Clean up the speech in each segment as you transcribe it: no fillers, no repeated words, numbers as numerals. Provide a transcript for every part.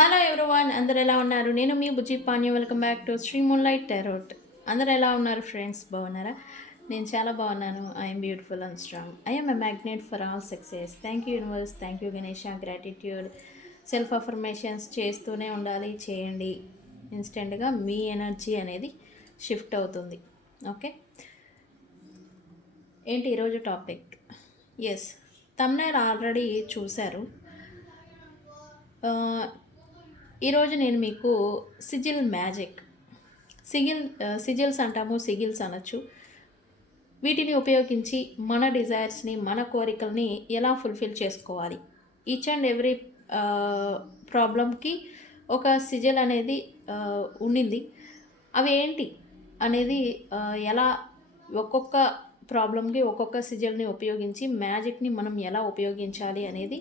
Hello everyone, అందరు ఎలా ఉన్నారు? నేను మీ Bujji Panya. Welcome back to Shri moonlight tarot. అందరు ఎలా ఉన్నారు ఫ్రెండ్స్? బాగున్నారా? నేను చాలా బాగున్నాను. I'm beautiful and strong. I'm a magnet for all success. Thank you universe, thank you Ganesha. Gratitude. Self affirmations చేస్తూనే ఉండాలి, చేయండి. ఇన్స్టెంట్గా మీ ఎనర్జీ అనేది షిఫ్ట్ అవుతుంది. ఓకే, ఏంటి ఈరోజు టాపిక్? ఎస్, తమ్నైల్ ఆల్రెడీ చూశారు. ఈరోజు నేను మీకు సిజిల్ మ్యాజిక్, సిజిల్స్ అంటాము, సిగిల్స్ అనొచ్చు. వీటిని ఉపయోగించి మన డిజైర్స్ని, మన కోరికల్ని ఎలా ఫుల్ఫిల్ చేసుకోవాలి. ఈచ్ అండ్ ఎవ్రీ ప్రాబ్లంకి ఒక సిజిల్ అనేది ఉండింది. అవి ఏంటి అనేది ఎలా ఒక్కొక్క ప్రాబ్లంకి ఒక్కొక్క సిజిల్ని ఉపయోగించి మ్యాజిక్ని మనం ఎలా ఉపయోగించాలి అనేది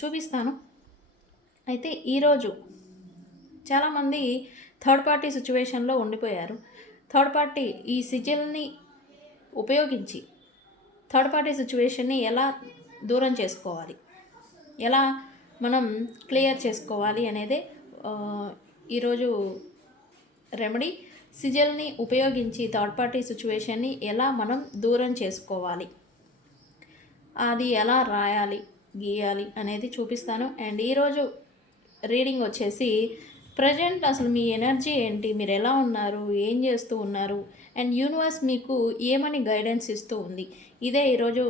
చూపిస్తాను. అయితే ఈరోజు చాలామంది థర్డ్ పార్టీ సిచ్యువేషన్లో ఉండిపోయారు. థర్డ్ పార్టీ ఈ సిజిల్ని ఉపయోగించి థర్డ్ పార్టీ సిచ్యువేషన్ని ఎలా దూరం చేసుకోవాలి, ఎలా మనం క్లియర్ చేసుకోవాలి అనేదే ఈరోజు రెమెడీ. సిజిల్ని ఉపయోగించి థర్డ్ పార్టీ సిచ్యువేషన్ని ఎలా మనం దూరం చేసుకోవాలి, అది ఎలా రాయాలి, గీయాలి అనేది చూపిస్తాను. అండ్ ఈరోజు రీడింగ్ వచ్చేసి ప్రజెంట్ అసలు మీ ఎనర్జీ ఏంటి, మీరు ఎలా ఉన్నారు, ఏం చేస్తూ ఉన్నారు, అండ్ యూనివర్స్ మీకు ఏమని గైడెన్స్ ఇస్తూ ఉంది, ఇదే ఈరోజు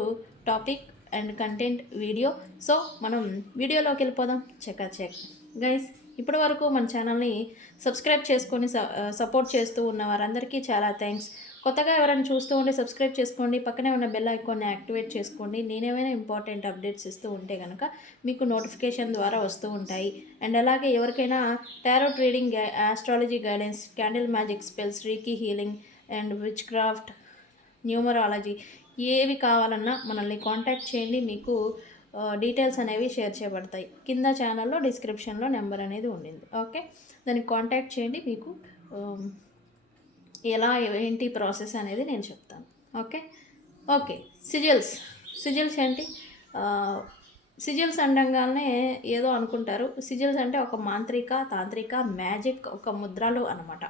topic and content video. So మనం వీడియోలోకి వెళ్ళిపోదాం. చెక్ గైస్, ఇప్పటి వరకు మన ఛానల్ని సబ్స్క్రైబ్ చేసుకొని సపోర్ట్ చేస్తూ ఉన్న వారందరికీ చాలా థ్యాంక్స్. కొత్తగా ఎవరైనా చూస్తూ ఉంటే సబ్స్క్రైబ్ చేసుకోండి, పక్కనే ఉన్న బెల్ ఐకాన్ని యాక్టివేట్ చేసుకోండి. నేనేమైనా ఇంపార్టెంట్ అప్డేట్స్ ఇస్తూ ఉంటే కనుక మీకు నోటిఫికేషన్ ద్వారా వస్తూ ఉంటాయి. అండ్ అలాగే ఎవరికైనా tarot reading, astrology guidance, candle magic spells, reiki healing and which craft, numerology ఏవి కావాలన్నా మనల్ని కాంటాక్ట్ చేయండి. మీకు డీటెయిల్స్ అనేవి షేర్ చేయబడతాయి. కింద ఛానల్లో డిస్క్రిప్షన్లో నెంబర్ అనేది ఉండింది. ఓకే, దానికి కాంటాక్ట్ చేయండి. మీకు ఎలా ఏంటి ప్రాసెస్ అనేది నేను చెప్తాను. ఓకే సిజిల్స్ ఏంటి? సిజిల్స్ అనగానే ఏదో అనుకుంటారు. సిజిల్స్ అంటే ఒక మాంత్రిక, తాంత్రిక, మ్యాజిక్, ఒక ముద్రలు అనమాట.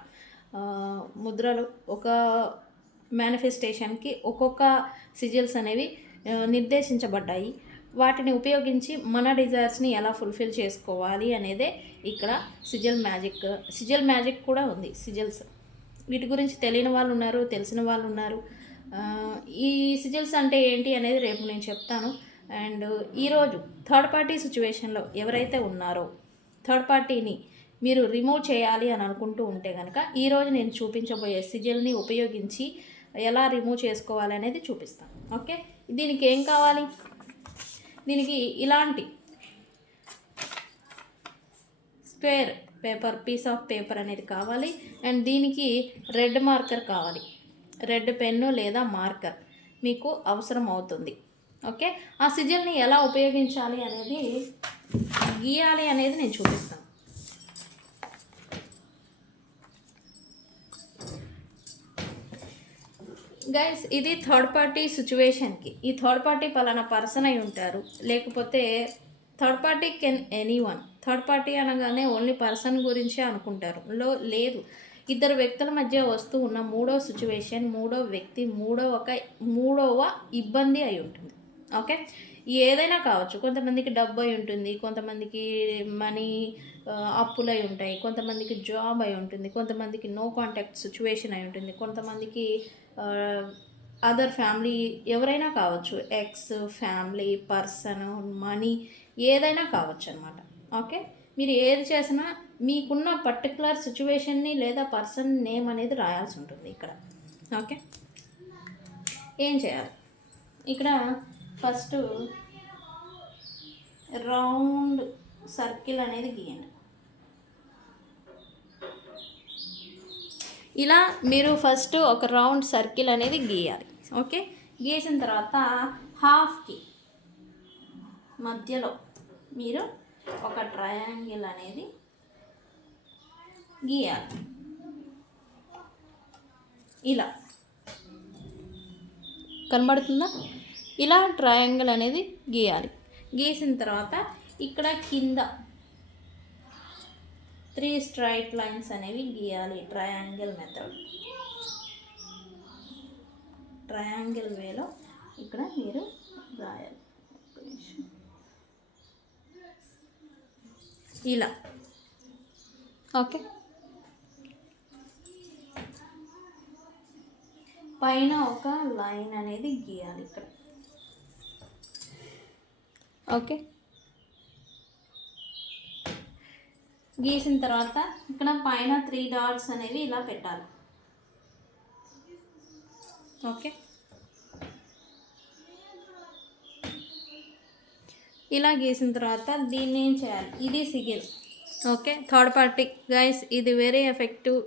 ముద్రలు ఒక మేనిఫెస్టేషన్కి ఒక్కొక్క సిజిల్స్ అనేవి నిర్దేశించబడ్డాయి. వాటిని ఉపయోగించి మన డిజైర్స్ని ఎలా ఫుల్ఫిల్ చేసుకోవాలి అనేదే ఇక్కడ సిజిల్ మ్యాజిక్ కూడా ఉంది. సిజిల్స్ వీటి గురించి తెలియని వాళ్ళు ఉన్నారు, తెలిసిన వాళ్ళు ఉన్నారు. ఈ సిజిల్స్ అంటే ఏంటి అనేది రేపు నేను చెప్తాను. అండ్ ఈరోజు థర్డ్ పార్టీ సిచ్యువేషన్లో ఎవరైతే ఉన్నారో థర్డ్ పార్టీని మీరు రిమూవ్ చేయాలి అని అనుకుంటూ ఉంటే కనుక ఈరోజు నేను చూపించబోయే సిజిల్ని ఉపయోగించి ఎలా రిమూవ్ చేసుకోవాలి అనేది చూపిస్తాను. ఓకే, దీనికి ఏం కావాలి? దీనికి ఇలాంటి square paper, piece of paper అనేది కావాలి. అండ్ దీనికి రెడ్ మార్కర్ కావాలి. రెడ్ పెన్ను లేదా మార్కర్ మీకు అవసరం అవుతుంది. ఓకే, ఆ సిజిల్ని ఎలా ఉపయోగించాలి అనేది, గీయాలి అనేది నేను చూపిస్తాను. గైస్, ఇది థర్డ్ పార్టీ సిచ్యువేషన్కి. ఈ థర్డ్ పార్టీ పలానా పర్సన్ అయి ఉంటారు, లేకపోతే third party can anyone. Third party అనగానే ఓన్లీ పర్సన్ గురించే అనుకుంటారు. లేదు, ఇద్దరు వ్యక్తుల మధ్య వస్తూ ఉన్న మూడో సిచ్యువేషన్, మూడో వ్యక్తి, మూడవ ఇబ్బంది అయి ఉంటుంది. ఓకే, ఏదైనా కావచ్చు. కొంతమందికి డబ్బు అయి ఉంటుంది, కొంతమందికి మనీ అప్పులు అయి ఉంటాయి, కొంతమందికి జాబ్ అయి ఉంటుంది, కొంతమందికి నో కాంటాక్ట్ సిచ్యువేషన్ అయి ఉంటుంది, కొంతమందికి అదర్ ఫ్యామిలీ ఎవరైనా కావచ్చు, ఎక్స్, ఫ్యామిలీ, పర్సన్, మనీ, ఏదైనా కావచ్చు అనమాట. ఓకే, మీరు ఏది చేసినా మీకున్న పర్టికులర్ సిచ్యువేషన్ని లేదా పర్సన్ నేమ్ అనేది రాయాల్సి ఉంటుంది ఇక్కడ. ఓకే, ఏం చేయాలి? ఇక్కడ ఫస్ట్ రౌండ్ సర్కిల్ అనేది గీయండి. ఇలా మీరు ఫస్ట్ ఒక రౌండ్ సర్కిల్ అనేది గీయాలి. ఓకే, గీసిన తర్వాత హాఫ్కి మధ్యలో మీరు ఒక ట్రయాంగిల్ అనేది గీయాలి. ఇలా కనబడుతుందా? ఇలా ట్రయాంగిల్ అనేది గీయాలి. గీసిన తర్వాత ఇక్కడ కింద 3 స్ట్రైట్ లైన్స్ అనేవి గీయాలి. ట్రయాంగిల్ మెథడ్, ట్రయాంగిల్ వేలో ఇక్కడ మీరు రాయాలి. ఇలా ఓకే. పైన ఒక లైన్ అనేది గీయాలి ఇక్కడ. ఓకే, గీసిన తర్వాత ఇక్కడ పైన 3 డాట్స్ అనేవి ఇలా పెట్టాలి. ఓకే, ఇలా గీసిన తర్వాత దీన్ని ఏం చేయాలి? ఇది సిజిల్. ఓకే, థర్డ్ పార్టీ గైస్, ఇది వెరీ ఎఫెక్టివ్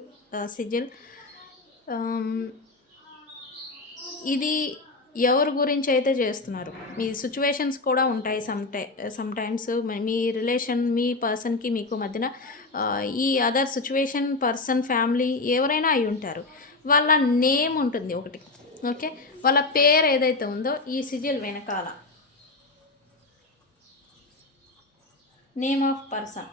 సిజిల్. ఇది ఎవరి గురించి అయితే చేస్తున్నారు, మీ సిచ్యువేషన్స్ కూడా ఉంటాయి. సమ్టైమ్స్ మీ రిలేషన్, మీ పర్సన్కి మీకు మధ్యన ఈ అదర్ సిచ్యువేషన్ పర్సన్, ఫ్యామిలీ ఎవరైనా అయి ఉంటారు. వాళ్ళ నేమ్ ఉంటుంది ఒకటి. ఓకే, వాళ్ళ పేరు ఏదైతే ఉందో ఈ సిజిల్ వెనకాల నేమ్ ఆఫ్ పర్సన్,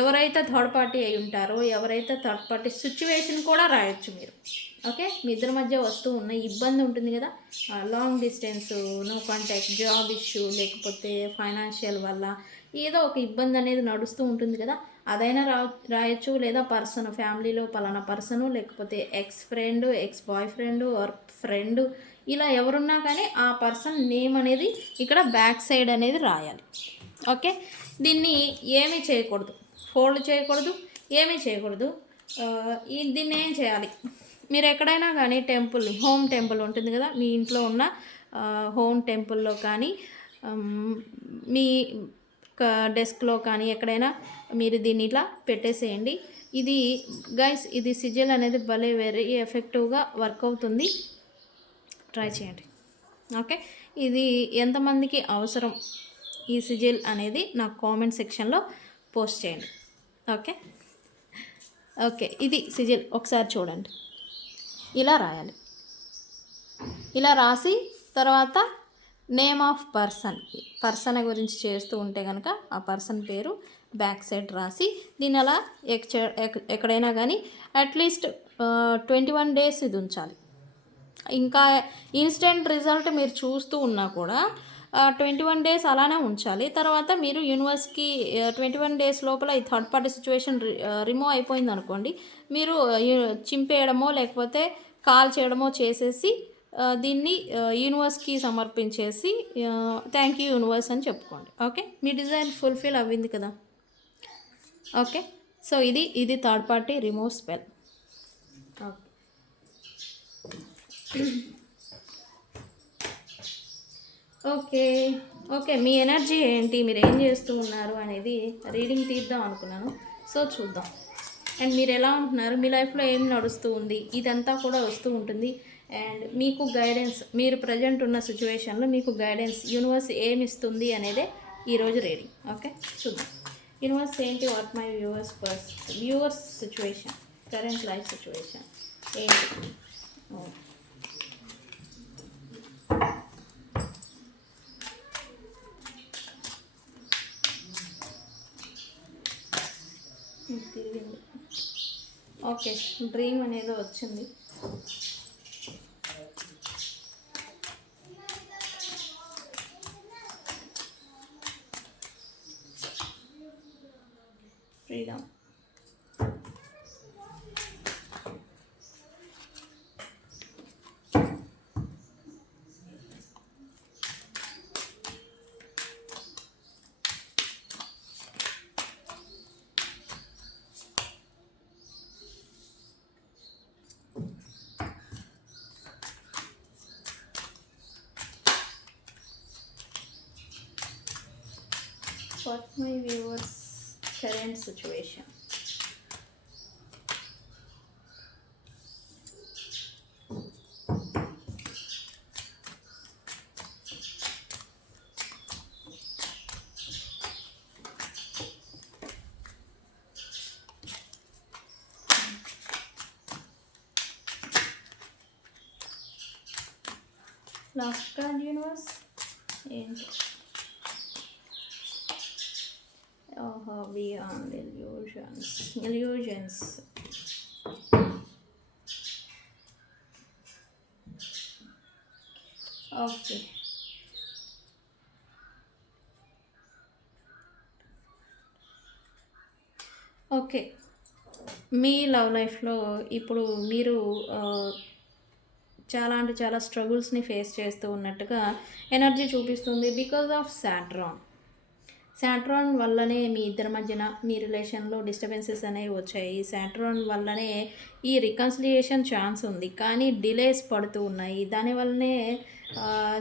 ఎవరైతే థర్డ్ పార్టీ అయి ఉంటారో, ఎవరైతే థర్డ్ పార్టీ సిచ్యువేషన్ కూడా రాయొచ్చు మీరు. ఓకే, మీ ఇద్దరి మధ్య వస్తూ ఉన్న ఇబ్బంది ఉంటుంది కదా, long distance, no contact, job issue, లేకపోతే ఫైనాన్షియల్ వల్ల ఏదో ఒక ఇబ్బంది అనేది నడుస్తూ ఉంటుంది కదా, అదైనా రాయొచ్చు. లేదా పర్సన్, ఫ్యామిలీలో పలానా పర్సను, లేకపోతే X friend, X boy friend or friend, ఇలా ఎవరున్నా కానీ ఆ పర్సన్ నేమ్ అనేది ఇక్కడ బ్యాక్ సైడ్ అనేది రాయాలి. ఓకే, దీన్ని ఏమీ చేయకూడదు, ఫోల్డ్ చేయకూడదు, ఏమీ చేయకూడదు. దీన్ని ఏం చేయాలి? మీరు ఎక్కడైనా కానీ టెంపుల్, హోమ్ టెంపుల్ ఉంటుంది కదా, మీ ఇంట్లో ఉన్న హోమ్ టెంపుల్లో కానీ, మీ డెస్క్లో కానీ ఎక్కడైనా మీరు దీన్ని ఇట్లా పెట్టేసేయండి. ఇది గైస్, ఇది సిజిల్ అనేది భలే వెరీ ఎఫెక్టివ్గా వర్క్ అవుతుంది. ట్రై చేయండి. ఓకే, ఇది ఎంతమందికి అవసరం ఈ సిజిల్ అనేది నాకు కామెంట్ సెక్షన్లో పోస్ట్ చేయండి. ఓకే ఓకే, ఇది సిజిల్ ఒకసారి చూడండి. ఇలా రాయాలి. ఇలా రాసి తర్వాత నేమ్ ఆఫ్ పర్సన్ గురించి చేస్తూ ఉంటే కనుక ఆ పర్సన్ పేరు బ్యాక్ సైడ్ రాసి దీన్ని అలా ఎక్కడైనా కానీ అట్లీస్ట్ 21 days ఇది ఉంచాలి. ఇంకా ఇన్స్టెంట్ రిజల్ట్ మీరు చూస్తూ ఉన్నా కూడా 21 days అలానే ఉంచాలి. తర్వాత మీరు యూనివర్స్కి 21 days లోపల ఈ థర్డ్ పార్టీ సిచ్యువేషన్ రిమూవ్ అయిపోయింది అనుకోండి, మీరు చింపేయడమో లేకపోతే కాల్ చేయడమో చేసేసి దీన్ని యూనివర్స్కి సమర్పించేసి థ్యాంక్ యూ యూనివర్స్ అని చెప్పుకోండి. ఓకే, మీ డిజైన్ ఫుల్ఫిల్ అవ్వింది కదా. ఓకే, సో ఇది third party remove spell. Okay okay, మీ ఎనర్జీ ఏంటి, మీరు ఏం చేస్తూ ఉన్నారు అనేది రీడింగ్ తీద్దాం అనుకున్నాను. సో చూద్దాం. అండ్ మీరు ఎలా ఉంటున్నారు, మీ లైఫ్లో ఏం నడుస్తూ ఉంది, ఇదంతా కూడా వస్తూ ఉంటుంది. అండ్ మీకు గైడెన్స్, మీరు ప్రజెంట్ ఉన్న సిచ్యువేషన్లో మీకు గైడెన్స్ యూనివర్స్ ఏమి ఇస్తుంది అనేదే ఈరోజు రీడింగ్. ఓకే, చూద్దాం. యూనివర్స్ ఏంటి, what my viewers situation, current life situation ఏంటి. తిరిగింది. ఓకే, డ్రీమ్ అనేది వచ్చింది. Freedom, what my viewers current situation. Last card universe and beyond illusions. Okay, okay. Me love లైఫ్లో ఇప్పుడు మీరు చాలా అంటే చాలా స్ట్రగుల్స్ని ఫేస్ చేస్తూ ఉన్నట్టుగా ఎనర్జీ చూపిస్తుంది బికాజ్ ఆఫ్ సాట్రాన్ వల్లనే మీ ఇద్దరి మధ్యన మీ రిలేషన్లో డిస్టర్బెన్సెస్ అనేవి వచ్చాయి. సాట్రాన్ వల్లనే ఈ రికన్సిలియేషన్ ఛాన్స్ ఉంది, కానీ డిలేస్ పడుతూ ఉన్నాయి. దానివల్లనే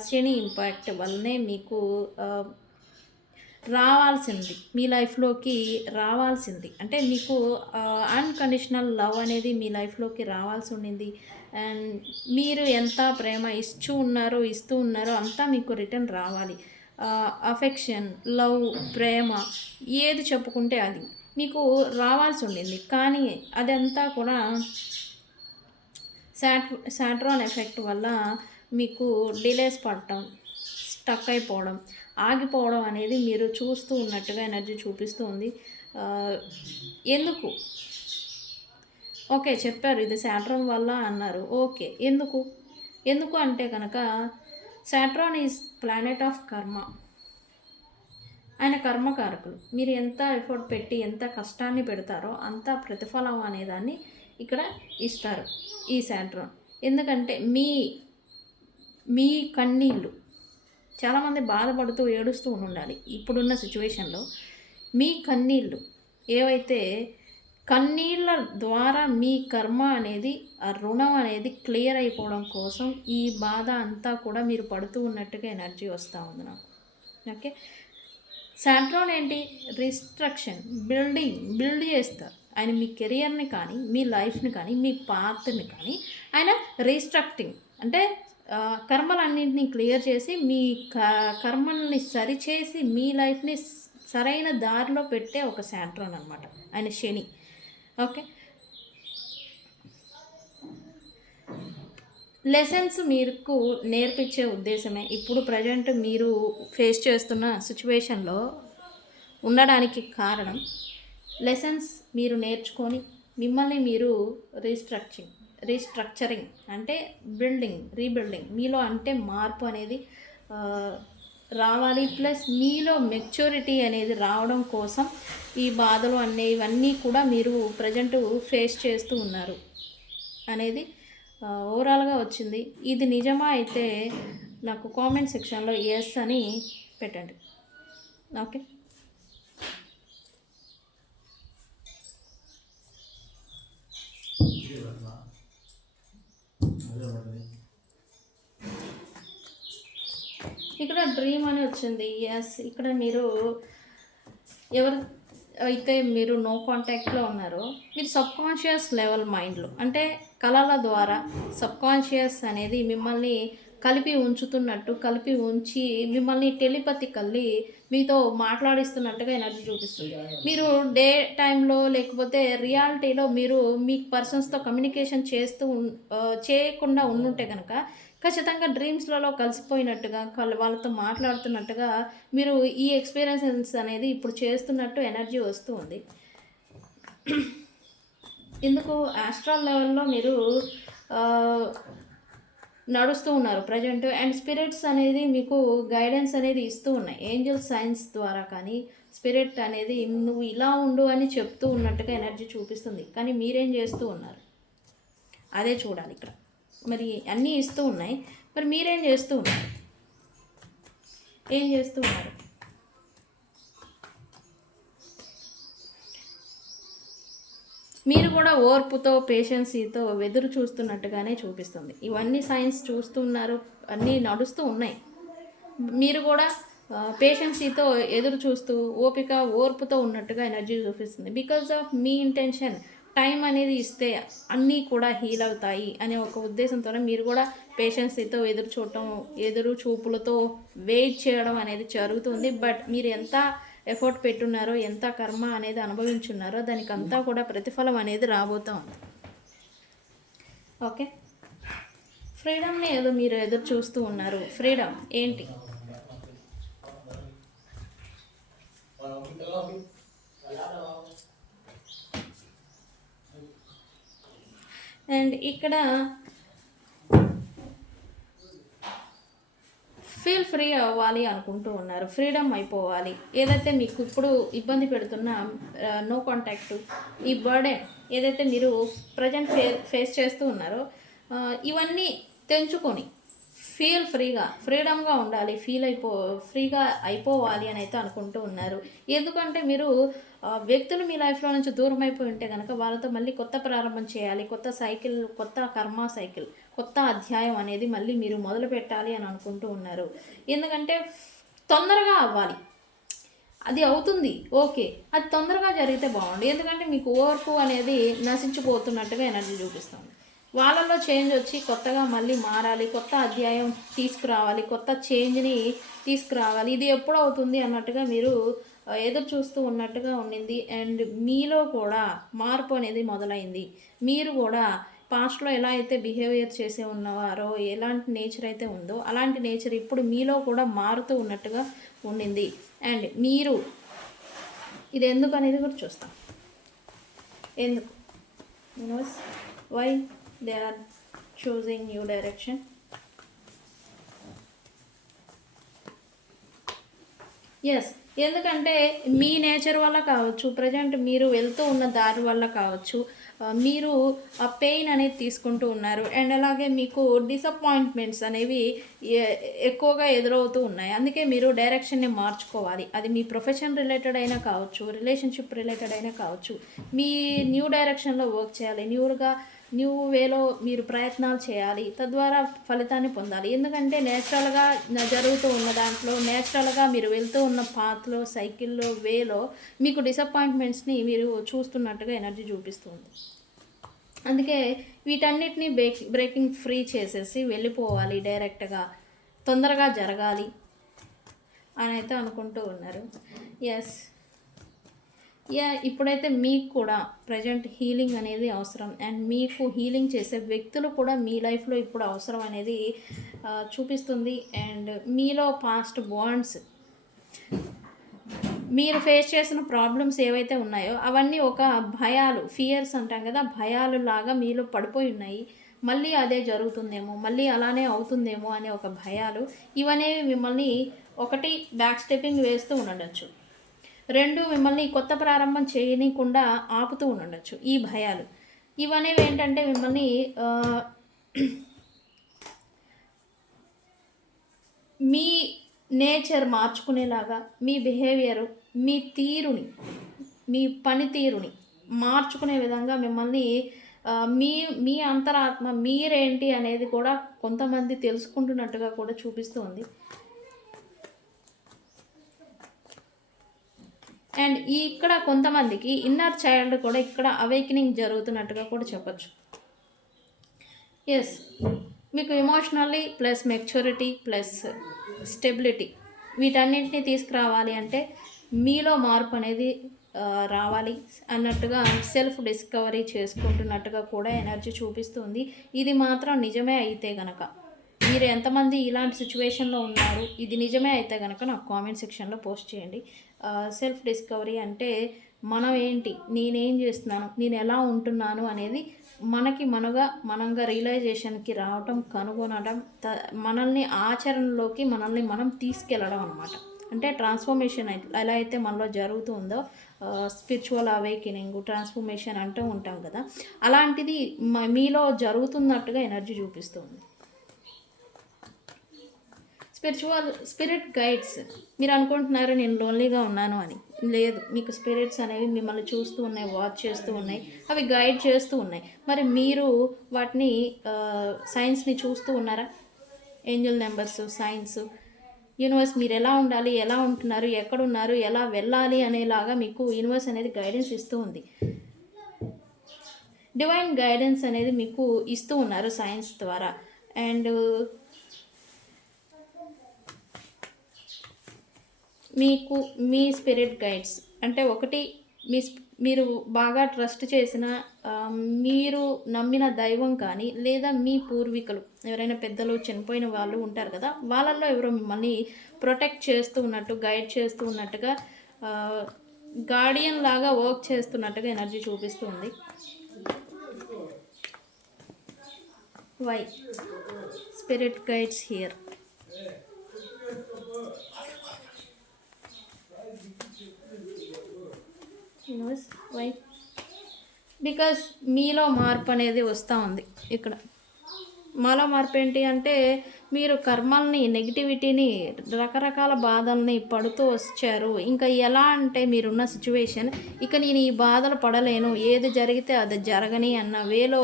శని ఇంపాక్ట్ వల్లనే మీకు రావాల్సింది, మీ లైఫ్లోకి రావాల్సింది అంటే మీకు అన్కండిషనల్ లవ్ అనేది మీ లైఫ్లోకి రావాల్సి ఉండింది. అండ్ మీరు ఎంత ప్రేమ ఇస్తూ ఉన్నారో అంతా మీకు రిటర్న్ రావాలి. అఫెక్షన్, లవ్, ప్రేమ ఏది చెప్పుకుంటే అది మీకు రావాల్సి ఉండింది, కానీ అదంతా కూడా సాట్రాన్ ఎఫెక్ట్ వల్ల మీకు డిలేస్ పడటం, స్టక్ అయిపోవడం, ఆగిపోవడం అనేది మీరు చూస్తూ ఉన్నట్టుగా ఎనర్జీ చూపిస్తూ ఉంది. ఎందుకు? ఓకే, చెప్పారు ఇది సాట్రాన్ వల్ల అన్నారు. ఓకే, ఎందుకు అంటే కనుక సాట్రాన్ ఈజ్ ప్లానెట్ ఆఫ్ కర్మ. ఆయన కర్మకారకులు. మీరు ఎంత ఎఫర్ట్ పెట్టి ఎంత కష్టాన్ని పెడతారో అంత ప్రతిఫలం అనేదాన్ని ఇక్కడ ఇస్తారు ఈ సాట్రాన్. ఎందుకంటే మీ కన్నీళ్ళు, చాలామంది బాధపడుతూ ఏడుస్తూ ఉండాలి ఇప్పుడున్న సిచ్యువేషన్లో. మీ కన్నీళ్ళు ఏవైతే కన్నీళ్ళ ద్వారా మీ కర్మ అనేది, ఆ రుణం అనేది క్లియర్ అయిపోవడం కోసం ఈ బాధ అంతా కూడా మీరు పడుతూ ఉన్నట్టుగా ఎనర్జీ వస్తూ ఉంది నాకు. ఓకే, సాట్రాన్ ఏంటి? రిస్ట్రక్షన్, బిల్డ్ చేస్తారు ఆయన. మీ కెరియర్ని కానీ, మీ లైఫ్ని కానీ, మీ పాత్ని కానీ ఆయన రీస్ట్రక్టింగ్ అంటే కర్మలన్నింటినీ క్లియర్ చేసి మీ కర్మల్ని సరిచేసి మీ లైఫ్ని సరైన దారిలో పెట్టే ఒక సాట్రాన్ అనమాట ఆయన శని. ఓకే, లెసన్స్ మీకు నేర్పించే ఉద్దేశమే ఇప్పుడు ప్రజెంట్ మీరు ఫేస్ చేస్తున్న సిచ్యువేషన్లో ఉండడానికి కారణం. లెసన్స్ మీరు నేర్చుకొని మిమ్మల్ని మీరు రీస్ట్రక్చరింగ్ అంటే రీబిల్డింగ్ మీలో అంటే మార్పు అనేది రావాలి. ప్లస్ మీలో మెచ్యూరిటీ అనేది రావడం కోసం ఈ బాధలు ఇవన్నీ కూడా మీరు ప్రజెంట్ ఫేస్ చేస్తూ ఉన్నారు అనేది ఓవరాల్గా వచ్చింది. ఇది నిజమా అయితే నాకు కామెంట్ సెక్షన్లో ఎస్ అని పెట్టండి. ఓకే, ఇక్కడ డ్రీమ్ అని వచ్చింది. ఎస్, ఇక్కడ మీరు ఎవరు అయితే మీరు నో కాంటాక్ట్లో ఉన్నారో మీరు సబ్కాన్షియస్ లెవెల్ మైండ్లో అంటే కళల ద్వారా సబ్కాన్షియస్ అనేది మిమ్మల్ని కలిపి ఉంచి మిమ్మల్ని టెలిపతికల్లీ మీతో మాట్లాడిస్తున్నట్టుగా ఎనర్జీ చూపిస్తుంది. మీరు డే టైంలో లేకపోతే రియాలిటీలో మీరు మీ పర్సన్స్తో కమ్యూనికేషన్ చేయకుండా ఉండుంటే కనుక ఖచ్చితంగా డ్రీమ్స్లలో కలిసిపోయినట్టుగా వాళ్ళతో మాట్లాడుతున్నట్టుగా మీరు ఈ ఎక్స్పీరియన్సెస్ అనేది ఇప్పుడు చేస్తున్నట్టు ఎనర్జీ వస్తూ ఉంది. ఎందుకు? ఆస్ట్రల్ లెవెల్లో మీరు నడుస్తూ ఉన్నారు ప్రజెంట్. అండ్ స్పిరిట్స్ అనేది మీకు గైడెన్స్ అనేది ఇస్తూ ఉన్నాయి. ఏంజల్ సైన్స్ ద్వారా కానీ స్పిరిట్ అనేది నువ్వు ఇలా ఉండు అని చెప్తూ ఉన్నట్టుగా ఎనర్జీ చూపిస్తుంది. కానీ మీరేం చేస్తూ ఉన్నారు అదే చూడాలి ఇక్కడ. మరి అన్నీ ఇస్తూ ఉన్నాయి, మరి మీరేం చేస్తూ ఉన్నారు? ఏం చేస్తూ ఉన్నారు? మీరు కూడా ఓర్పుతో పేషెన్సీతో ఎదురు చూస్తున్నట్టుగానే చూపిస్తుంది. ఇవన్నీ సైన్స్ చూస్తున్నారు, అన్నీ నడుస్తూ ఉన్నాయి. మీరు కూడా పేషెన్సీతో ఎదురు చూస్తూ ఓర్పుతో ఉన్నట్టుగా ఎనర్జీ చూపిస్తుంది. Because of me intention time అనేది ఇస్తే అన్నీ కూడా హీల్ అవుతాయి అనే ఒక ఉద్దేశంతోనే మీరు కూడా పేషెన్సీతో ఎదురు చూపులతో వెయిట్ చేయడం అనేది జరుగుతుంది. బట్ మీరు ఎంత ఎఫర్ట్ పెట్టున్నారో, ఎంత కర్మ అనేది అనుభవించున్నారో దానికి అంతా కూడా ప్రతిఫలం అనేది రాబోతూ ఉంది. ఓకే, ఫ్రీడమ్ని ఏదో మీరు ఎదురు చూస్తూ ఉన్నారు. ఫ్రీడమ్ ఏంటి? అండ్ ఇక్కడ ఫీల్ ఫ్రీ అవ్వాలి అనుకుంటూ ఉన్నారు, ఫ్రీడమ్ అయిపోవాలి. ఏదైతే మీకు ఇప్పుడు ఇబ్బంది పెడుతున్న నో కాంటాక్ట్, ఈ బర్డెన్ ఏదైతే మీరు ప్రజెంట్ ఫేస్ చేస్తూ ఉన్నారో ఇవన్నీ తెంచుకొని ఫీల్ ఫ్రీడమ్గా ఉండాలి, ఫ్రీగా అయిపోవాలి అని అయితే అనుకుంటూ ఉన్నారు. ఎందుకంటే మీరు వ్యక్తులు మీ లైఫ్లో నుంచి దూరం అయిపోయి ఉంటే కనుక వాళ్ళతో మళ్ళీ కొత్త ప్రారంభం చేయాలి, కొత్త కర్మ సైకిల్, కొత్త అధ్యాయం అనేది మళ్ళీ మీరు మొదలు పెట్టాలి అని అనుకుంటూ ఉన్నారు. ఎందుకంటే తొందరగా అవ్వాలి, అది అవుతుంది ఓకే, అది తొందరగా జరిగితే బాగుండు. ఎందుకంటే మీకు ఓర్పు అనేది నశించిపోతున్నట్టుగా ఎనర్జీ చూపిస్తుంది. వాళ్ళల్లో చేంజ్ వచ్చి కొత్తగా మళ్ళీ మారాలి, కొత్త అధ్యాయం తీసుకురావాలి, కొత్త చేంజ్ని తీసుకురావాలి. ఇది ఎప్పుడు అవుతుంది అన్నట్టుగా మీరు ఎదురు చూస్తూ ఉన్నట్టుగా ఉండింది. అండ్ మీలో కూడా మార్పు అనేది మొదలైంది. మీరు కూడా పాస్ట్లో ఎలా అయితే బిహేవియర్ చేసే ఉన్నవారో, ఎలాంటి నేచర్ అయితే ఉందో అలాంటి నేచర్ ఇప్పుడు మీలో కూడా మారుతూ ఉన్నట్టుగా ఉండింది. అండ్ మీరు ఇది ఎందుకు అనేది కూడా చూస్తాం. ఎందుకు why they are choosing new direction. Yes, ఎందుకంటే మీ నేచర్ వల్ల కావచ్చు, ప్రజెంట్ మీరు వెళ్తూ ఉన్న దారి వల్ల కావచ్చు, మీరు ఆ పెయిన్ అనేది తీసుకుంటూ ఉన్నారు. అండ్ అలాగే మీకు డిసప్పాయింట్మెంట్స్ అనేవి ఎక్కువగా ఎదురవుతూ ఉన్నాయి. అందుకే మీరు డైరెక్షన్ని మార్చుకోవాలి. అది మీ ప్రొఫెషన్ రిలేటెడ్ అయినా కావచ్చు, రిలేషన్షిప్ రిలేటెడ్ అయినా కావచ్చు. మీ న్యూ డైరెక్షన్లో వర్క్ చేయాలి, న్యూ వేలో మీరు ప్రయత్నాలు చేయాలి, తద్వారా ఫలితాన్ని పొందాలి. ఎందుకంటే నేచురల్గా జరుగుతూ ఉన్న దాంట్లో, నేచురల్గా మీరు వెళ్తూ ఉన్న పాత్లో, సైకిల్లో, వేలో మీకు డిసప్పాయింట్మెంట్స్ని మీరు చూస్తున్నట్టుగా ఎనర్జీ చూపిస్తుంది. అందుకే వీటన్నిటిని బ్రేకింగ్ ఫ్రీ చేసేసి వెళ్ళిపోవాలి, డైరెక్ట్గా తొందరగా జరగాలి అని అయితే అనుకుంటూ ఉన్నారు. ఎస్, ఇప్పుడైతే మీకు కూడా ప్రజెంట్ హీలింగ్ అనేది అవసరం. అండ్ మీకు హీలింగ్ చేసే వ్యక్తులు కూడా మీ లైఫ్లో ఇప్పుడు అవసరం అనేది చూపిస్తుంది. అండ్ మీలో పాస్ట్ బాండ్స్, మీరు ఫేస్ చేసిన ప్రాబ్లమ్స్ ఏవైతే ఉన్నాయో అవన్నీ ఒక భయాలు, ఫియర్స్ అంటాం కదా, భయాలు లాగా మీలో పడిపోయి ఉన్నాయి. మళ్ళీ అదే జరుగుతుందేమో, మళ్ళీ అలానే అవుతుందేమో అనే ఒక భయాలు, ఇవనేవి మిమ్మల్ని ఒకటి బ్యాక్ స్టెప్పింగ్ వేస్తూ ఉండొచ్చు, రెండు మిమ్మల్ని కొత్త ప్రారంభం చేయనీయకుండా ఆపుతూ ఉండొచ్చు. ఈ భయాలు ఇవనేవి ఏంటంటే మిమ్మల్ని మీ నేచర్ మార్చుకునేలాగా, మీ బిహేవియరు, మీ తీరుని, మీ పనితీరుని మార్చుకునే విధంగా మిమ్మల్ని మీ అంతరాత్మ మీరేంటి అనేది కూడా కొంతమంది తెలుసుకుంటున్నట్టుగా కూడా చూపిస్తుంది. అండ్ ఇక్కడ కొంతమందికి ఇన్నర్ చైల్డ్ కూడా ఇక్కడ అవేకనింగ్ జరుగుతున్నట్టుగా కూడా చెప్పచ్చు. ఎస్, మీకు emotionally plus maturity plus stability వీటన్నింటినీ తీసుకురావాలి అంటే మీలో మార్పు అనేది రావాలి అన్నట్టుగా సెల్ఫ్ డిస్కవరీ చేసుకుంటున్నట్టుగా కూడా ఎనర్జీ చూపిస్తుంది. ఇది మాత్రం నిజమే అయితే గనక, మీరు ఎంతమంది ఇలాంటి సిచ్యువేషన్లో ఉన్నారు, ఇది నిజమే అయితే కనుక నాకు కామెంట్ సెక్షన్లో పోస్ట్ చేయండి. సెల్ఫ్ డిస్కవరీ అంటే మనం ఏంటి, నేనేం చేస్తున్నాను, నేను ఎలా ఉంటున్నాను అనేది మనంగా రియలైజేషన్కి రావటం, కనుగొనడం, మనల్ని ఆచరణలోకి మనం తీసుకెళ్ళడం అనమాట. అంటే ట్రాన్స్ఫర్మేషన్ ఎలా అయితే మనలో జరుగుతుందో, స్పిరిచువల్ అవేకెనింగ్, ట్రాన్స్ఫర్మేషన్ అంటూ ఉంటాం కదా, అలాంటిది మీలో జరుగుతున్నట్టుగా ఎనర్జీ చూపిస్తుంది. స్పిరిట్ గైడ్స్, మీరు అనుకుంటున్నారు నేను లోన్లీగా ఉన్నాను అని. లేదు, మీకు స్పిరిట్స్ అనేవి మిమ్మల్ని చూస్తూ ఉన్నాయి, వాచ్ చేస్తూ ఉన్నాయి, అవి గైడ్ చేస్తూ ఉన్నాయి. మరి మీరు వాటిని సైన్స్ని చూస్తూ ఉన్నారా? ఏంజల్ నెంబర్స్, సైన్స్, యూనివర్స్ మీరు ఎలా ఉండాలి, ఎలా ఉంటున్నారు, ఎక్కడున్నారు, ఎలా వెళ్ళాలి అనేలాగా మీకు యూనివర్స్ అనేది గైడెన్స్ ఇస్తూ ఉంది. డివైన్ గైడెన్స్ అనేది మీకు ఇస్తూ ఉన్నారు సైన్స్ ద్వారా. అండ్ మీకు మీ స్పిరిట్ గైడ్స్ అంటే ఒకటి మీరు బాగా ట్రస్ట్ చేసిన, మీరు నమ్మిన దైవం కానీ, లేదా మీ పూర్వీకులు ఎవరైనా పెద్దలు చనిపోయిన వాళ్ళు ఉంటారు కదా, వాళ్ళల్లో ఎవరో మిమ్మల్ని ప్రొటెక్ట్ చేస్తూ ఉన్నట్టు, గైడ్ చేస్తూ ఉన్నట్టుగా, గార్డియన్ లాగా వర్క్ చేస్తున్నట్టుగా ఎనర్జీ చూపిస్తుంది. Why spirit guides here. Universe why? Because మీలో మార్పు అనేది వస్తూ ఉంది ఇక్కడ. మాలో మార్పు ఏంటి అంటే మీరు కర్మల్ని, నెగిటివిటీని, రకరకాల బాధల్ని పడుతూ వచ్చారు. ఇంకా ఎలా అంటే మీరున్న సిచ్యువేషన్, ఇక నేను ఈ బాధలు పడలేను, ఏది జరిగితే అది జరగని అన్న వేలో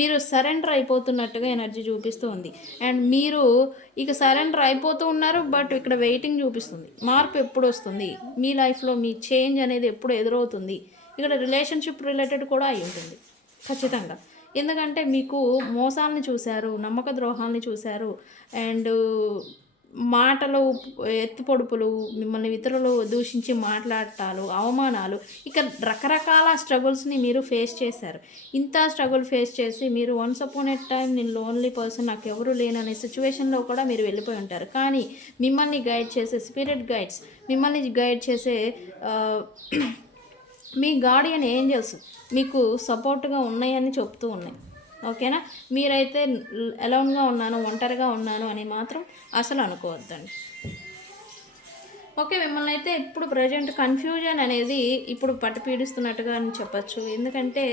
మీరు సరెండర్ అయిపోతున్నట్టుగా ఎనర్జీ చూపిస్తూ ఉంది. అండ్ మీరు ఇక సరెండర్ అయిపోతూ ఉన్నారు, బట్ ఇక్కడ వెయిటింగ్ చూపిస్తుంది. మార్పు ఎప్పుడు వస్తుంది మీ లైఫ్లో, మీ చేంజ్ అనేది ఎప్పుడు ఎదురవుతుంది. ఇక్కడ రిలేషన్షిప్ రిలేటెడ్ కూడా అయి ఉంటుంది ఖచ్చితంగా. ఎందుకంటే మీకు మోసాలని చూశారు, నమ్మక ద్రోహాలని చూశారు, అండ్ మాటలు, ఎత్తుపొడుపులు, మిమ్మల్ని ఇతరులు దూషించి మాట్లాడటాలు, అవమానాలు, ఇక రకరకాల స్ట్రగుల్స్ని మీరు ఫేస్ చేశారు. ఇంత స్ట్రగుల్ ఫేస్ చేసి మీరు వన్స్ అపాన్ ఎ టైం నేను లోన్లీ పర్సన్, నాకు ఎవరు లేననే సిచ్యువేషన్లో కూడా మీరు వెళ్ళిపోయి ఉంటారు. కానీ మిమ్మల్ని గైడ్ చేసే స్పిరిట్ గైడ్స్, మిమ్మల్ని గైడ్ చేసే మీ గార్డియన్ ఏంజల్స్ మీకు సపోర్ట్గా ఉన్నాయని చెప్తూ ఉన్నాయి. ఓకేనా? మీరైతే అలోన్గా ఉన్నాను, ఒంటరిగా ఉన్నాను అని మాత్రం అసలు అనుకోవద్దండి. ఓకే, మిమ్మల్ని అయితే ఇప్పుడు ప్రజెంట్ కన్ఫ్యూజన్ అనేది ఇప్పుడు పట్టు పీడిస్తున్నట్టుగా అని చెప్పచ్చు. ఎందుకంటే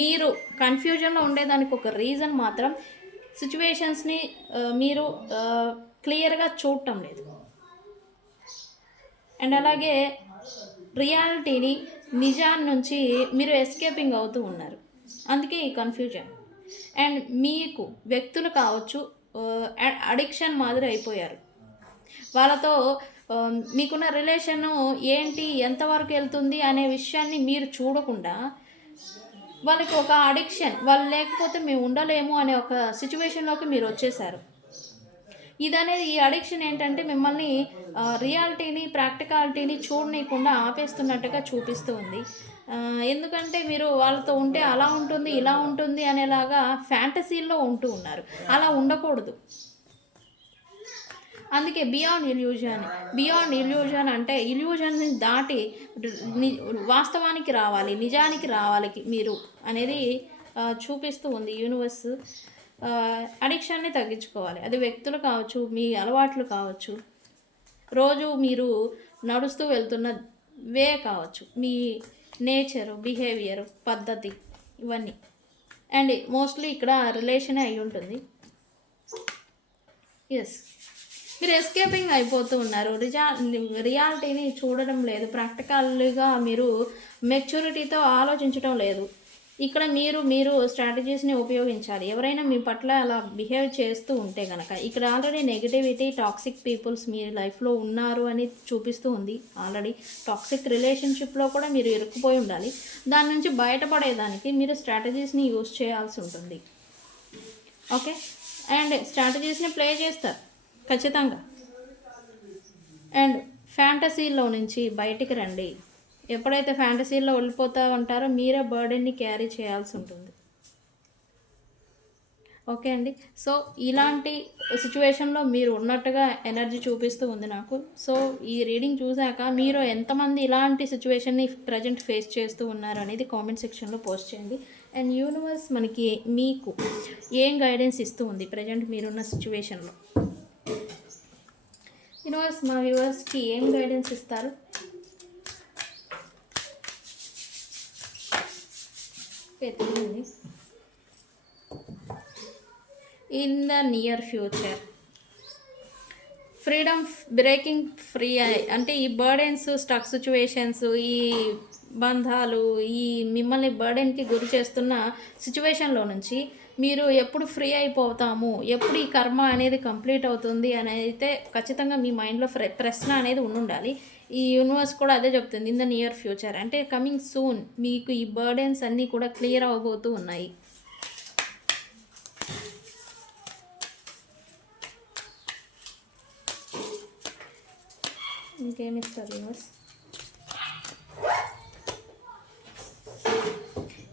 మీరు కన్ఫ్యూజన్లో ఉండేదానికి ఒక రీజన్ మాత్రం సిచ్యువేషన్స్ని మీరు క్లియర్గా చూడటం లేదు. అండ్ అలాగే రియాలిటీని, నిజాన్ని నుంచి మీరు ఎస్కేపింగ్ అవుతూ ఉన్నారు. అందుకే ఈ కన్ఫ్యూజన్. అండ్ మీకు వ్యక్తులు కావచ్చు అడిక్షన్ మాదిరి అయిపోయారు. వాళ్ళతో మీకున్న రిలేషను ఏంటి, ఎంతవరకు వెళ్తుంది అనే విషయాన్ని మీరు చూడకుండా వాళ్ళకి ఒక అడిక్షన్, వాళ్ళు లేకపోతే మేము ఉండలేము అనే ఒక సిచ్యువేషన్లోకి మీరు వచ్చేసారు. ఇదనేది, ఈ అడిక్షన్ ఏంటంటే మిమ్మల్ని రియాలిటీని, ప్రాక్టికాలిటీని చూడనీయకుండా ఆపేస్తున్నట్టుగా చూపిస్తూ ఉంది. ఎందుకంటే మీరు వాళ్ళతో ఉంటే అలా ఉంటుంది, ఇలా ఉంటుంది అనేలాగా ఫ్యాంటసీల్లో ఉంటూ ఉన్నారు. అలా ఉండకూడదు. అందుకే బియాండ్ ఇల్యూజన్ అంటే ఇల్యూజన్ని దాటి వాస్తవానికి రావాలి, నిజానికి రావాలి మీరు అనేది చూపిస్తూ ఉంది యూనివర్స్. అడిక్షన్ని తగ్గించుకోవాలి. అది వ్యక్తులు కావచ్చు, మీ అలవాట్లు కావచ్చు, రోజు మీరు నడుస్తూ వెళ్తున్న వే కావచ్చు, మీ నేచరు, బిహేవియర్, పద్ధతి, ఇవన్నీ. అండ్ మోస్ట్లీ ఇక్కడ రిలేషనే అయి ఉంటుంది. ఎస్, మీరు ఎస్కేపింగ్ అయిపోతూ ఉన్నారు. రియాలిటీని చూడడం లేదు, ప్రాక్టికల్గా మీరు మెచ్యూరిటీతో ఆలోచించడం లేదు. ఇక్కడ మీరు స్ట్రాటజీస్ని ఉపయోగించాలి. ఎవరైనా మీ పట్ల అలా బిహేవ్ చేస్తూ ఉంటే కనుక, ఇక్కడ ఆల్రెడీ నెగిటివిటీ, టాక్సిక్ పీపుల్స్ మీ లైఫ్లో ఉన్నారు అని చూపిస్తూ ఉంది. ఆల్రెడీ టాక్సిక్ రిలేషన్షిప్లో కూడా మీరు ఇరుక్కుపోయి ఉండాలి. దాని నుంచి బయటపడేదానికి మీరు స్ట్రాటజీస్ని యూజ్ చేయాల్సి ఉంటుంది. ఓకే, అండ్ స్ట్రాటజీస్ని ప్లే చేస్తారు ఖచ్చితంగా. అండ్ ఫ్యాంటసీలో నుంచి బయటికి రండి. ఎప్పుడైతే ఫ్యాంటసీలో వెళ్ళిపోతూ ఉంటారో మీరే బర్డెన్ని క్యారీ చేయాల్సి ఉంటుంది. ఓకే అండి, సో ఇలాంటి సిచ్యువేషన్లో మీరు ఉన్నట్టుగా ఎనర్జీ చూపిస్తూ ఉంది నాకు. సో ఈ రీడింగ్ చూశాక మీరు ఎంతమంది ఇలాంటి సిచ్యువేషన్ని ప్రజెంట్ ఫేస్ చేస్తూ ఉన్నారు అనేది కామెంట్ సెక్షన్లో పోస్ట్ చేయండి. అండ్ యూనివర్స్ మనకి మీకు ఏం గైడెన్స్ ఇస్తూ ఉంది ప్రజెంట్ మీరున్న సిచ్యువేషన్లో. యూనివర్స్ మా వ్యూవర్స్కి ఏం గైడెన్స్ ఇస్తారు? In the near future freedom, breaking free అంటే ఈ బర్డెన్స్, స్టక్ సిచ్యువేషన్స్, ఈ బంధాలు, ఈ మిమ్మల్ని బర్డెన్కి గురి చేస్తున్న సిచ్యువేషన్లో నుంచి మీరు ఎప్పుడు ఫ్రీ అయిపోతాము, ఎప్పుడు ఈ కర్మ అనేది కంప్లీట్ అవుతుంది అని అయితే ఖచ్చితంగా మీ మైండ్లో ప్రశ్న అనేది ఉండాలి. ఈ యూనివర్స్ కూడా అదే చెప్తుంది. ఇన్ ద నియర్ ఫ్యూచర్ అంటే కమింగ్ సూన్ మీకు ఈ బర్డెన్స్ అన్నీ కూడా క్లియర్ అవ్వబోతూ ఉన్నాయి. ఇంకేమిస్తారు యూనివర్స్?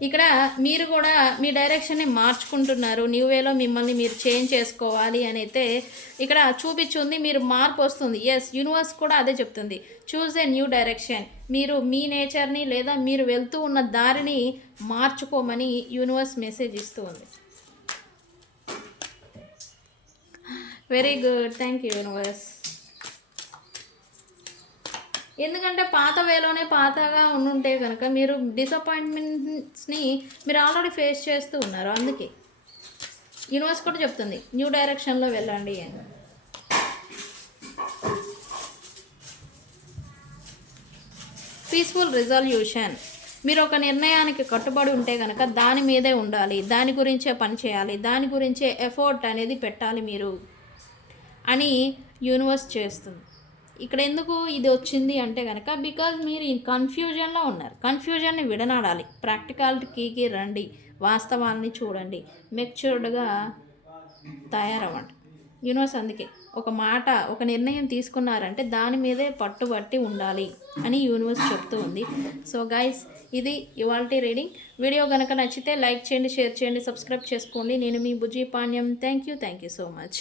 ఇక్కడ మీరు కూడా మీ డైరెక్షన్ని మార్చుకుంటున్నారు. న్యూ వేలో మిమ్మల్ని మీరు చేంజ్ చేసుకోవాలి అని అయితే ఇక్కడ చూపించుంది. మీరు మార్పు వస్తుంది. ఎస్, యూనివర్స్ కూడా అదే చెప్తుంది. Choose a new direction. మీరు మీ నేచర్ని లేదా మీరు వెళ్తూ ఉన్న దారిని మార్చుకోమని యూనివర్స్ మెసేజ్ ఇస్తూ ఉంది. Very good, thank you universe. ఎందుకంటే పాత వేలోనే పాతగా ఉండుంటే కనుక మీరు డిసప్పాయింట్మెంట్స్ని మీరు ఆల్రెడీ ఫేస్ చేస్తూ ఉన్నారు. అందుకే యూనివర్స్ కూడా చెప్తుంది న్యూ డైరెక్షన్లో వెళ్ళండి అని. Peaceful resolution. మీరు ఒక నిర్ణయానికి కట్టుబడి ఉంటే కనుక దాని మీదే ఉండాలి, దాని గురించే పని చేయాలి, దాని గురించే ఎఫర్ట్ అనేది పెట్టాలి మీరు అని యూనివర్స్ చేస్తుంది. ఇక్కడ ఎందుకు ఇది వచ్చింది అంటే కనుక బికాజ్ మీరు ఈ కన్ఫ్యూజన్లో ఉన్నారు. కన్ఫ్యూజన్ని విడనాడాలి, ప్రాక్టికాలిటీకి రండి, వాస్తవాన్ని చూడండి, మెచ్యూర్డ్గా తయారవ్వండి. యూనివర్స్ అందుకే ఒక మాట, ఒక నిర్ణయం తీసుకున్నారంటే దాని మీదే పట్టుబట్టి ఉండాలి అని యూనివర్స్ చెప్తూ ఉంది. సో గైస్, ఇది ఇవాల్టి రీడింగ్. వీడియో కనుక నచ్చితే లైక్ చేయండి, షేర్ చేయండి, సబ్స్క్రైబ్ చేసుకోండి. నేను మీ Bujji Panyam. Thank you so much.